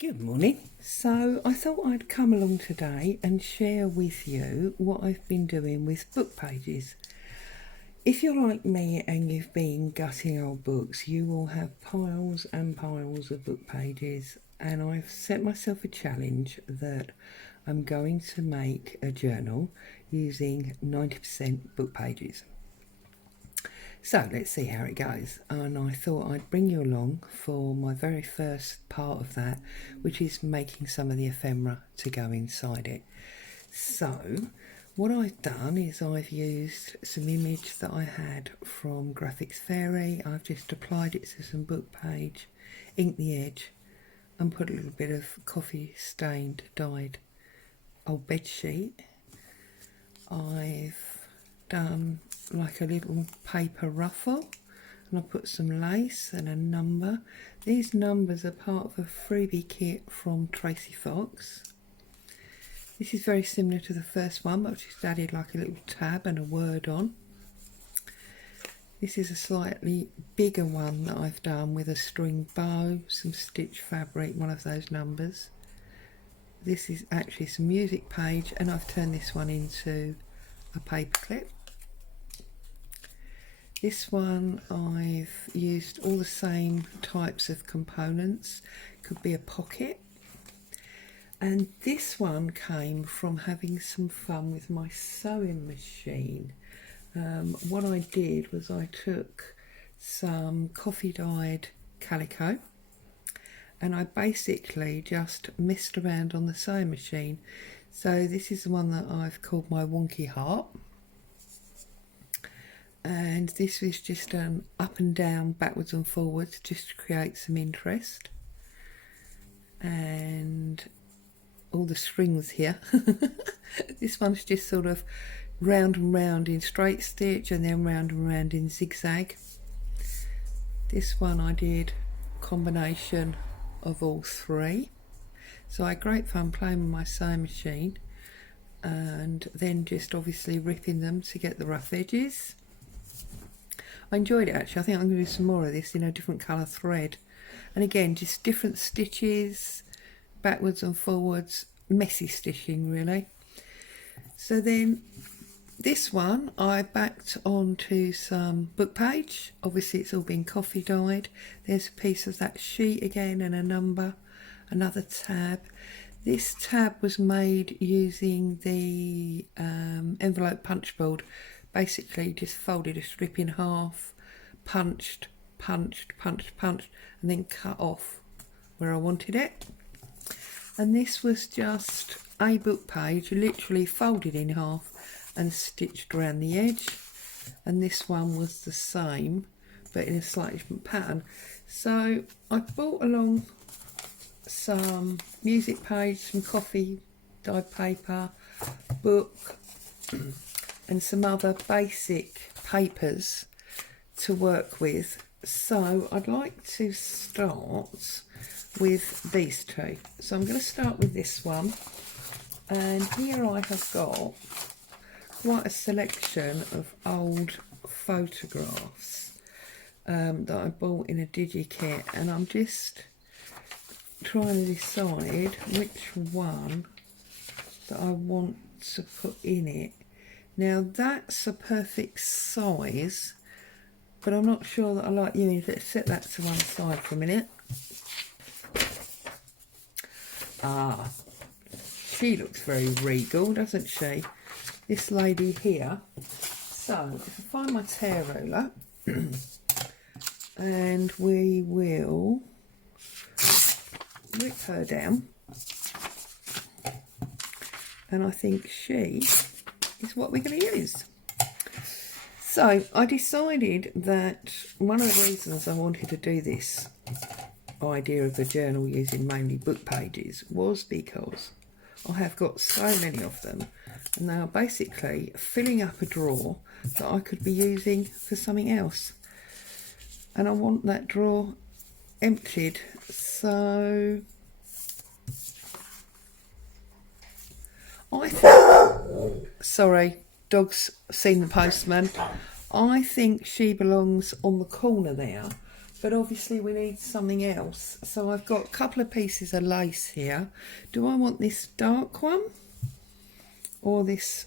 Good morning. So I thought I'd come along today and share with you what I've been doing with book pages. If you're like me and you've been gutting old books, you will have piles and piles of book pages, and I've set myself a challenge that I'm going to make a journal using 90% book pages. So let's see how it goes, and I thought I'd bring you along for my very first part of that, which is making some of the ephemera to go inside it. So what I've done is I've used some image that I had from Graphics Fairy. I've just applied it to some book page, inked the edge and put a little bit of coffee stained dyed old bed sheet. I've done like a little paper ruffle, and I put some lace and a number. These numbers are part of a freebie kit from Tracy Fox. This is very similar to the first one, but I've just added like a little tab and a word on. This is a slightly bigger one that I've done with a string bow, some stitch fabric, one of those numbers. This is actually some music page, and I've turned this one into a paper clip. This one I've used all the same types of components. Could be a pocket. And this one came from having some fun with my sewing machine. What I did was I took some coffee dyed calico and I basically just messed around on the sewing machine. So this is the one that I've called my wonky heart. And this was just up and down, backwards and forwards, just to create some interest. And all the strings here. This one's just sort of round and round in straight stitch and then round and round in zigzag. This one I did combination of all three. So I had great fun playing with my sewing machine and then just obviously ripping them to get the rough edges. I enjoyed it actually. I think I'm going to do some more of this in a different colour thread. And again, just different stitches, backwards and forwards, messy stitching really. So then this one I backed onto some book page. Obviously it's all been coffee dyed. There's a piece of that sheet again and a number, another tab. This tab was made using the envelope punch board. Basically just folded a strip in half, punched, and then cut off where I wanted it. And this was just a book page, literally folded in half and stitched around the edge. And this one was the same, but in a slightly different pattern. So I brought along some music page, some coffee dyed paper, book, and some other basic papers to work with. So I'd like to start with these two. So I'm going to start with this one, and here I have got quite a selection of old photographs that I bought in a digi-kit, and I'm just trying to decide which one that I want to put in it. Now that's a perfect size, but I'm not sure that I like the image. Let's set that to one side for a minute. Ah, she looks very regal, doesn't she? This lady here. So if I find my tear ruler, and we will rip her down, and I think she is what we're going to use. So I decided that one of the reasons I wanted to do this idea of the journal using mainly book pages was because I have got so many of them, and they are basically filling up a drawer that I could be using for something else, and I want that drawer emptied. So I think, sorry, dog's seen the postman. I think she belongs on the corner there. but obviously we need something else. So I've got a couple of pieces of lace here. Do I want this dark one or this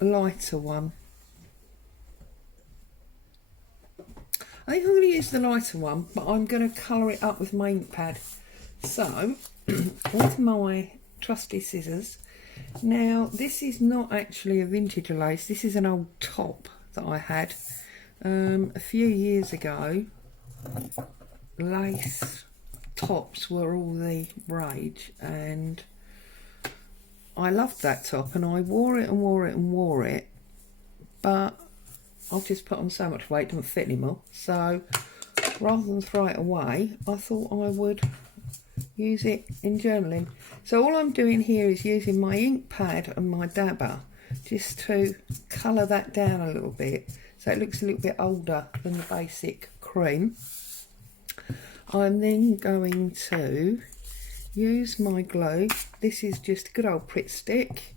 lighter one? I think I'm going to use the lighter one, but I'm going to colour it up with my ink pad. So, with my trusty scissors. Now, this is not actually a vintage lace. This is an old top that I had a few years ago. Lace tops were all the rage, and I loved that top, and I wore it and wore it and wore it, but I've just put on so much weight it doesn't fit anymore. So rather than throw it away, I thought I would use it in journaling. So all I'm doing here is using my ink pad and my dabber just to colour that down a little bit so it looks a little bit older than the basic cream. I'm then going to use my glue. This is just a good old Pritt stick,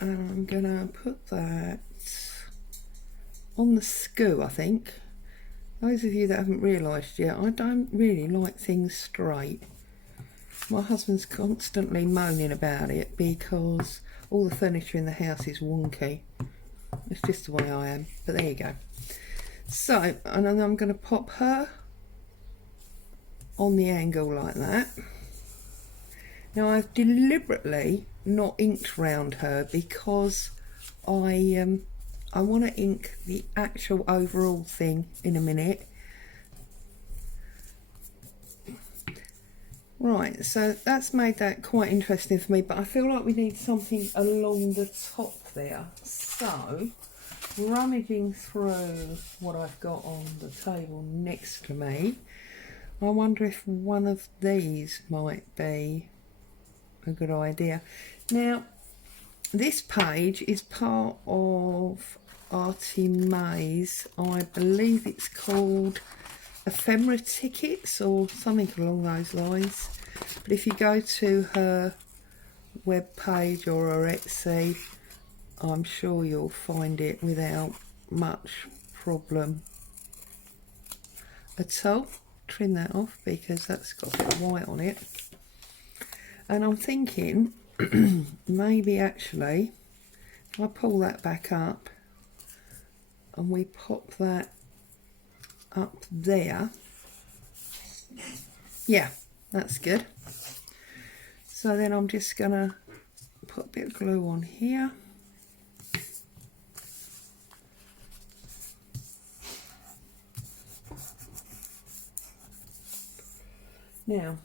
and I'm going to put that on the skoo, I think. Those of you that haven't realised yet, I don't really like things straight. My husband's constantly moaning about it because all the furniture in the house is wonky. It's just the way I am, but there you go. So, and then I'm going to pop her on the angle like that. Now I've deliberately not inked round her because I want to ink the actual overall thing in a minute. Right, so that's made that quite interesting for me, but I feel like we need something along the top there. So, rummaging through what I've got on the table next to me, I wonder if one of these might be a good idea. Now, this page is part of Artie May's, I believe it's called Ephemera Tickets or something along those lines. But if you go to her web page or her Etsy, I'm sure you'll find it without much problem at all. Trim that off because that's got a bit of white on it. And I'm thinking maybe actually if I pull that back up and we pop that up there, yeah, that's good. So then I'm just gonna put a bit of glue on here. Now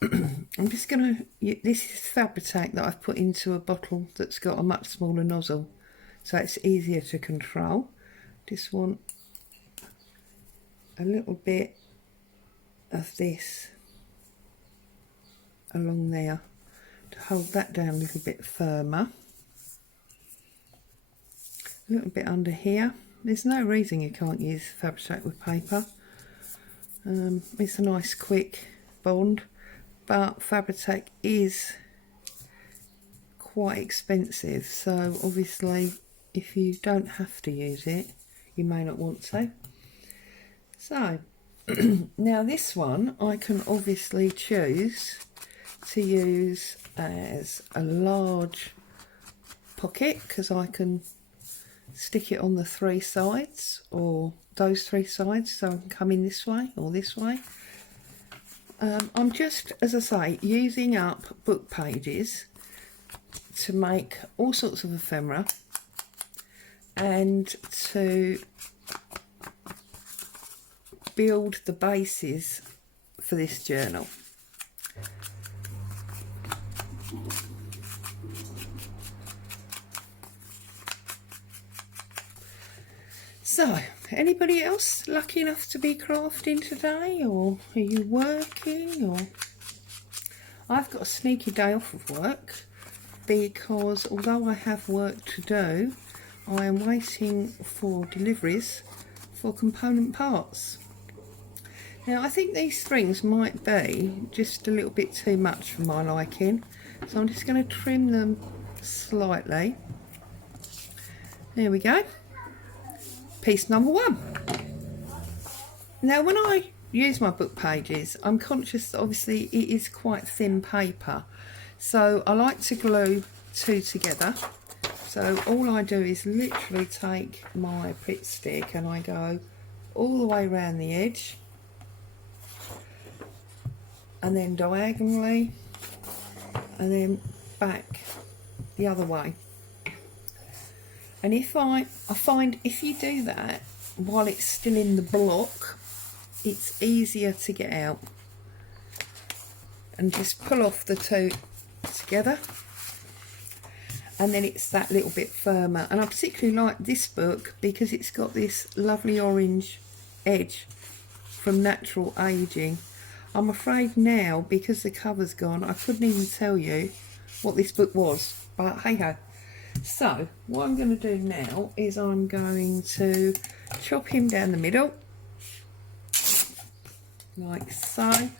I'm just gonna, this is Fabri-Tac that I've put into a bottle that's got a much smaller nozzle, so it's easier to control. Just want a little bit of this along there to hold that down a little bit firmer. A little bit under here. There's no reason you can't use Fabri-Tac with paper. It's a nice quick bond, but Fabri-Tac is quite expensive, so obviously if you don't have to use it, you may not want to. So now this one I can obviously choose to use as a large pocket because I can stick it on the three sides, or those three sides, so I can come in this way or this way. I'm just, as I say, using up book pages to make all sorts of ephemera and to build the bases for this journal. So, anybody else lucky enough to be crafting today, or are you working? Or I've got a sneaky day off of work because although I have work to do, I am waiting for deliveries for component parts. Now I think these strings might be just a little bit too much for my liking, so I'm just going to trim them slightly. There we go. piece number 1. Now when I use my book pages, I'm conscious that obviously it is quite thin paper, so I like to glue 2 together. So all I do is literally take my Pritt stick and I go all the way around the edge and then diagonally and then back the other way. And if I find if you do that while it's still in the block, it's easier to get out. And just pull off the 2 together, and then it's that little bit firmer. And I particularly like this book because it's got this lovely orange edge from natural aging. I'm afraid now, because the cover's gone, I couldn't even tell you what this book was, but hey ho. So what I'm going to do now is I'm going to chop him down the middle like so,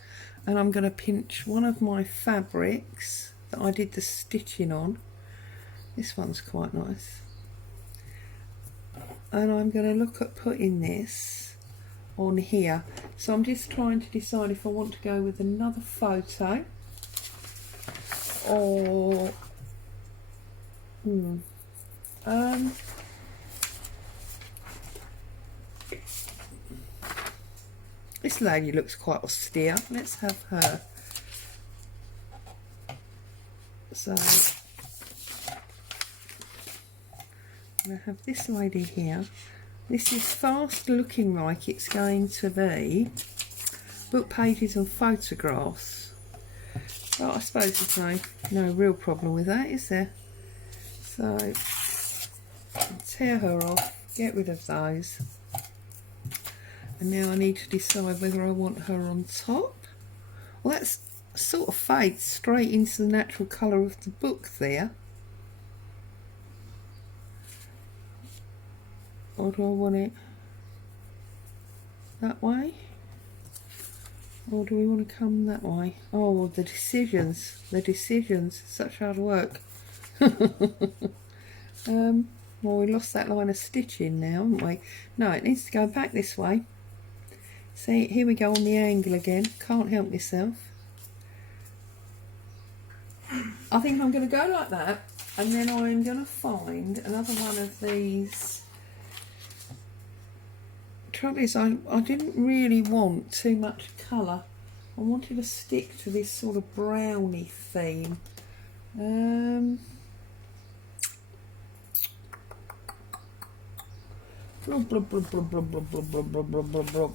and I'm going to pinch one of my fabrics that I did the stitching on. This one's quite nice, and I'm going to look at putting this on here. So I'm just trying to decide if I want to go with another photo or this lady looks quite austere. Let's have her. So I'm going to have this lady here. This is fast looking like it's going to be book pages and photographs. But I suppose there's no real problem with that, is there? So tear her off, get rid of those. And now I need to decide whether I want her on top. Well, that's sort of fades straight into the natural colour of the book there. Or do I want it that way? Or do we want to come that way? Oh, the decisions, such hard work. Well, we lost that line of stitching now, haven't we? No, it needs to go back this way. See, here we go on the angle again. Can't help myself. I think I'm going to go like that, and then I'm going to find another one of these. Trouble is, I didn't really want too much colour. I wanted to stick to this sort of browny theme. Blah, blah, blah, blah, blah, blah, blah, blah, blah, blah, blah, blah.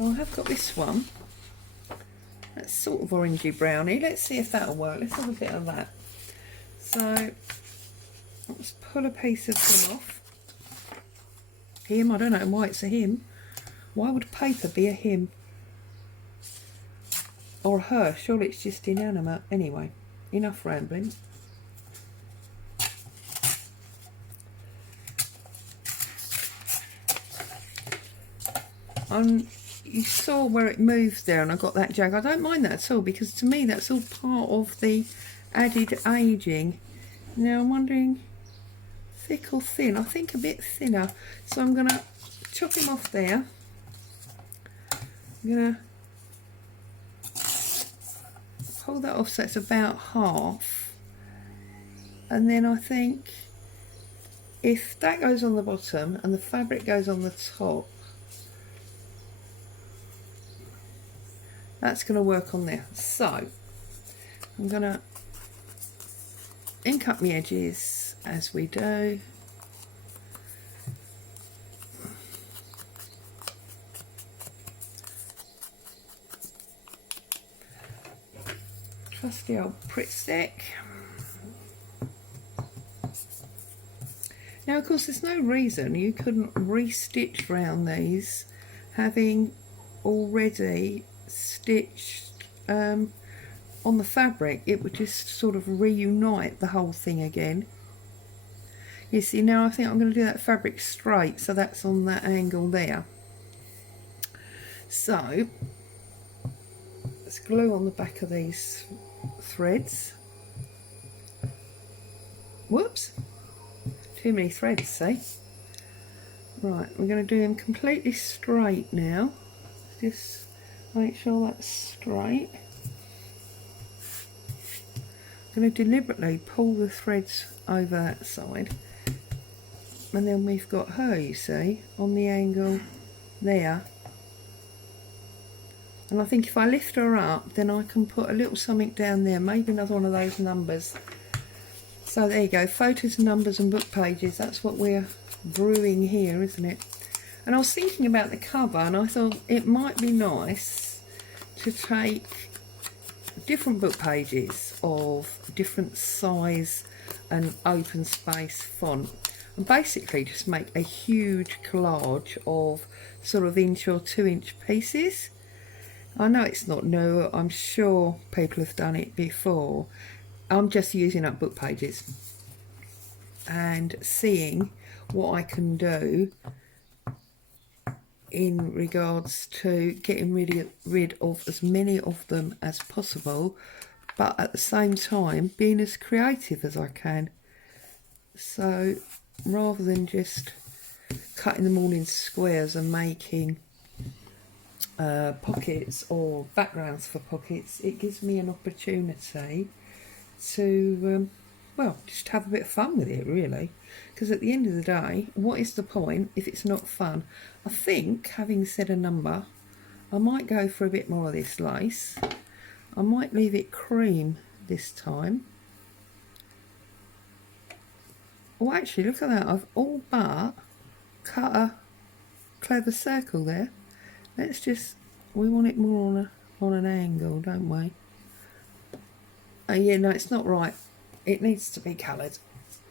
Oh, I have got this one. That's sort of orangey browny. Let's see if that'll work. Let's have a bit of that. So let's pull a piece of him off. Him, I don't know why it's a him. Why would paper be a him? Or a her? Surely it's just inanimate. Anyway, enough rambling. You saw where it moves there and I got that jag. I don't mind that at all, because to me that's all part of the added aging. Now I'm wondering, thick or thin? I think a bit thinner. So I'm going to chop him off there. I'm going to pull that off so it's about half. And then I think if that goes on the bottom and the fabric goes on the top, that's going to work on there. So I'm going to ink up my edges as we do. Trusty old Pritt stick. Now of course there's no reason you couldn't re-stitch round these, having already stitched on the fabric. It would just sort of reunite the whole thing again. You see, now I think I'm going to do that fabric straight, so that's on that angle there. So let's glue on the back of these threads. Whoops, too many threads, see? Right, we're going to do them completely straight now. Just make sure that's straight. I'm going to deliberately pull the threads over that side, and then we've got her, you see, on the angle there. And I think if I lift her up, then I can put a little something down there, maybe another one of those numbers. So there you go, photos, numbers and book pages. That's what we're brewing here, isn't it? And I was thinking about the cover, and I thought it might be nice to take different book pages of different size and open space font, and basically just make a huge collage of sort of 1 or 2 inch pieces. I know it's not new, I'm sure people have done it before. I'm just using up book pages and seeing what I can do in regards to getting rid of as many of them as possible, but at the same time being as creative as I can. So rather than just cutting them all in squares and making pockets or backgrounds for pockets, it gives me an opportunity to well, just have a bit of fun with it, really, because at the end of the day, what is the point if it's not fun? I think, having said a number, I might go for a bit more of this lace. I might leave it cream this time. Oh, actually, look at that, I've all but cut a clever circle there. Let's just, we want it more on an angle, don't we? Oh yeah, no, it's not right. It needs to be coloured.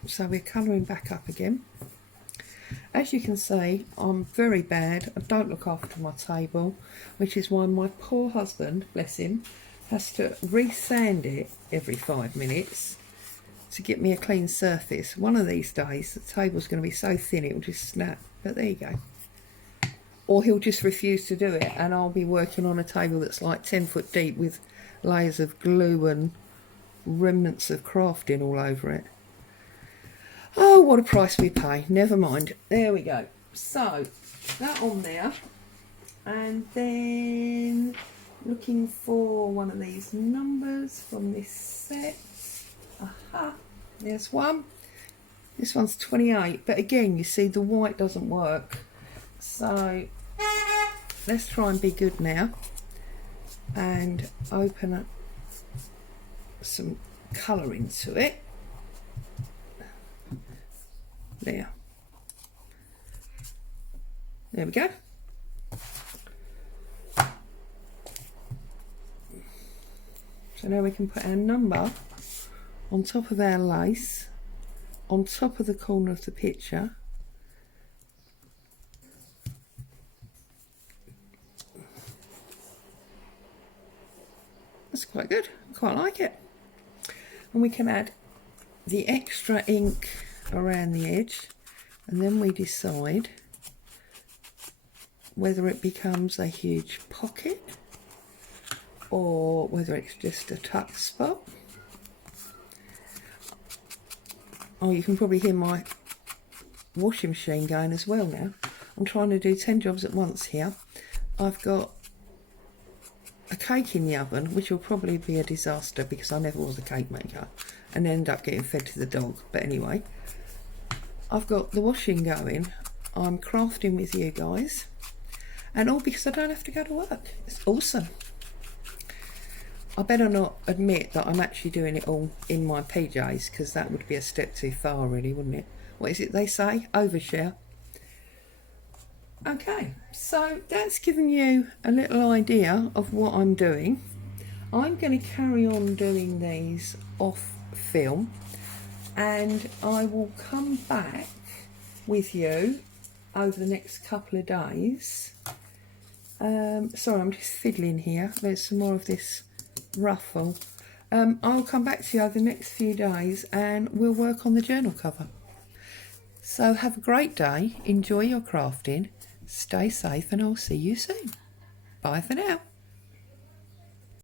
So we're colouring back up again. As you can see, I'm very bad. I don't look after my table, which is why my poor husband, bless him, has to re-sand it every 5 minutes to get me a clean surface. One of these days, the table's going to be so thin it will just snap. But there you go. Or he'll just refuse to do it, and I'll be working on a table that's like 10 foot deep with layers of glue and remnants of crafting all over it. Oh, what a price we pay. Never mind. There we go. So that on there, and then looking for one of these numbers from this set. Aha, there's one. This one's 28, but again, you see the white doesn't work. So let's try and be good now and open up some colour into it. There we go. So now we can put our number on top of our lace, on top of the corner of the picture. That's quite good, I quite like it. And we can add the extra ink around the edge, and then we decide whether it becomes a huge pocket or whether it's just a tuck spot. Oh, you can probably hear my washing machine going as well now. I'm trying to do 10 jobs at once here. I've got a cake in the oven, which will probably be a disaster because I never was a cake maker and end up getting fed to the dog. But anyway, I've got the washing going, I'm crafting with you guys, and all because I don't have to go to work. It's awesome. I better not admit that I'm actually doing it all in my PJs, because that would be a step too far really, wouldn't it? What is it they say? Overshare. Okay, so that's given you a little idea of what I'm doing. I'm going to carry on doing these off film, and I will come back with you over the next couple of days. Sorry, I'm just fiddling here. There's some more of this ruffle. I'll come back to you over the next few days and we'll work on the journal cover. So have a great day, enjoy your crafting, stay safe, and I'll see you soon. Bye for now.